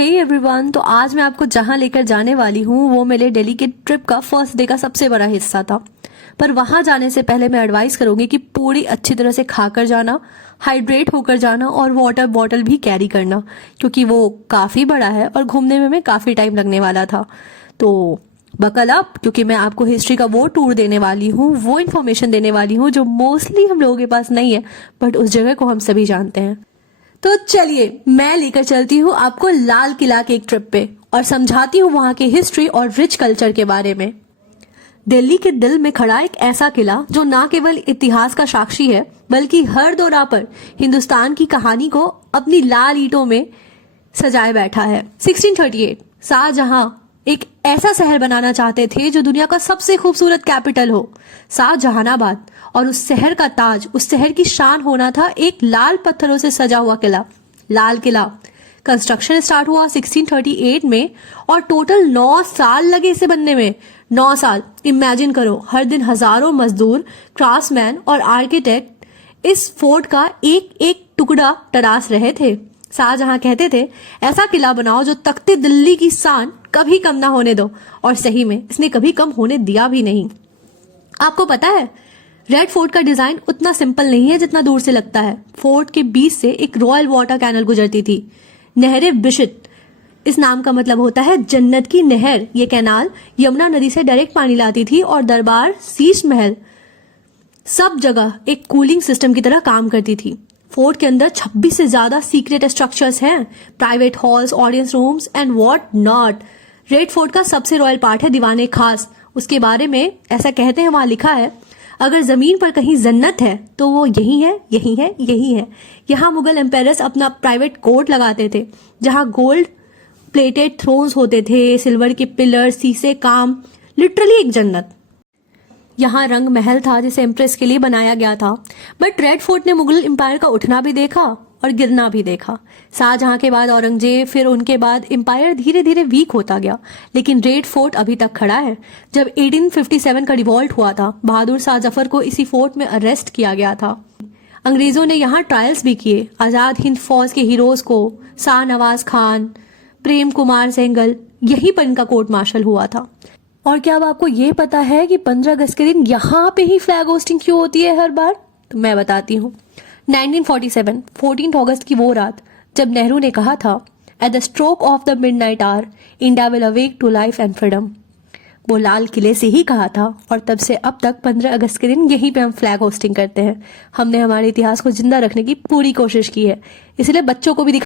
Hey everyone, तो आज मैं आपको जहां लेकर जाने वाली हूं वो मेरे दिल्ली के ट्रिप का फर्स्ट डे का सबसे बड़ा हिस्सा था। पर वहां जाने से पहले मैं एडवाइस करूंगी कि पूरी अच्छी तरह से खाकर जाना, हाइड्रेट होकर जाना और वाटर बॉटल भी कैरी करना, क्योंकि वो काफ़ी बड़ा है और घूमने में हमें काफ़ी टाइम लगने वाला था। तो बकल अप, क्योंकि मैं आपको हिस्ट्री का वो टूर देने वाली हूँ, वो इन्फॉर्मेशन देने वाली हूँ जो मोस्टली हम लोगों के पास नहीं है, बट उस जगह को हम सभी जानते हैं। तो चलिए मैं लेकर चलती हूँ आपको लाल किला के एक ट्रिप पे और समझाती हूँ वहाँ की हिस्ट्री और रिच कल्चर के बारे में। दिल्ली के दिल में खड़ा एक ऐसा किला जो न केवल इतिहास का साक्षी है, बल्कि हर दौरा पर हिंदुस्तान की कहानी को अपनी लाल ईंटों में सजाए बैठा है। 1638 शाहजहां एक ऐसा शहर बनाना चाहते थे जो दुनिया का सबसे खूबसूरत कैपिटल हो, शाहजहानाबाद, और उस शहर का ताज, उस शहर की शान होना था एक लाल पत्थरों से सजा हुआ किला, लाल किला। कंस्ट्रक्शन स्टार्ट हुआ 1638 में और टोटल 9 साल लगे इसे बनने में। 9 साल इमेजिन करो, हर दिन हजारों मजदूर, क्राफ्ट्समैन और आर्किटेक्ट इस फोर्ट का एक एक टुकड़ा तराश रहे थे। शाहजहां कहते थे ऐसा किला बनाओ जो तख्ते दिल्ली की शान कभी कम ना होने दो, और सही में इसने कभी कम होने दिया भी नहीं। आपको पता है रेड फोर्ट का डिजाइन उतना सिंपल नहीं है जितना दूर से लगता है। फोर्ट के बीच से एक रॉयल वाटर कैनल गुजरती थी, नहर बिशित। इस नाम का मतलब होता है जन्नत की नहर। ये कैनाल यमुना नदी से डायरेक्ट पानी लाती थी और दरबार, शीश महल, सब जगह एक कूलिंग सिस्टम की तरह काम करती थी। फोर्ट के अंदर 26 से ज्यादा सीक्रेट स्ट्रक्चर्स हैं, private halls, audience rooms and what not. Red fort का सबसे रॉयल पार्ट है दीवाने खास। उसके बारे में ऐसा कहते हैं, वहां लिखा है अगर जमीन पर कहीं जन्नत है तो वो यही है, यही है, यही है। यहाँ मुगल एम्पायर्स अपना प्राइवेट कोर्ट लगाते थे, जहाँ गोल्ड प्लेटेड थ्रोन्स होते थे, सिल्वर के पिलर, शीशे काम, लिटरली एक जन्नत। यहाँ रंग महल था जिसे इम्प्रेस के लिए बनाया गया था। बट रेड फोर्ट ने मुगल एम्पायर का उठना भी देखा और गिरना भी देखा। शाहजहां के बाद औरंगजेब, फिर उनके बाद एम्पायर धीरे धीरे वीक होता गया, लेकिन रेड फोर्ट अभी तक खड़ा है। जब 1857 का रिवॉल्ट हुआ था, बहादुर शाह जफर को इसी फोर्ट में अरेस्ट किया गया था। अंग्रेजों ने यहाँ ट्रायल्स भी किए। आजाद हिंद फौज के हीरोज को, शाह नवाज खान, प्रेम कुमार सेंगल, यहीं पर इनका कोर्ट मार्शल हुआ था। और क्या अब आपको ये पता है कि 15 अगस्त के दिन यहाँ पे ही फ्लैग होस्टिंग क्यों होती है हर बार? तो मैं बताती हूँ। 1947 14 अगस्त की वो रात जब नेहरू ने कहा था at the stroke of the midnight hour India will awake to life and freedom, वो लाल किले से ही कहा था। और तब से अब तक 15 अगस्त के दिन यहीं पे हम फ्लैग होस्टिंग करते हैं। हमने हमारे इतिहास को जिंदा रखने की पूरी कोशिश की है, इसलिए बच्चों को भी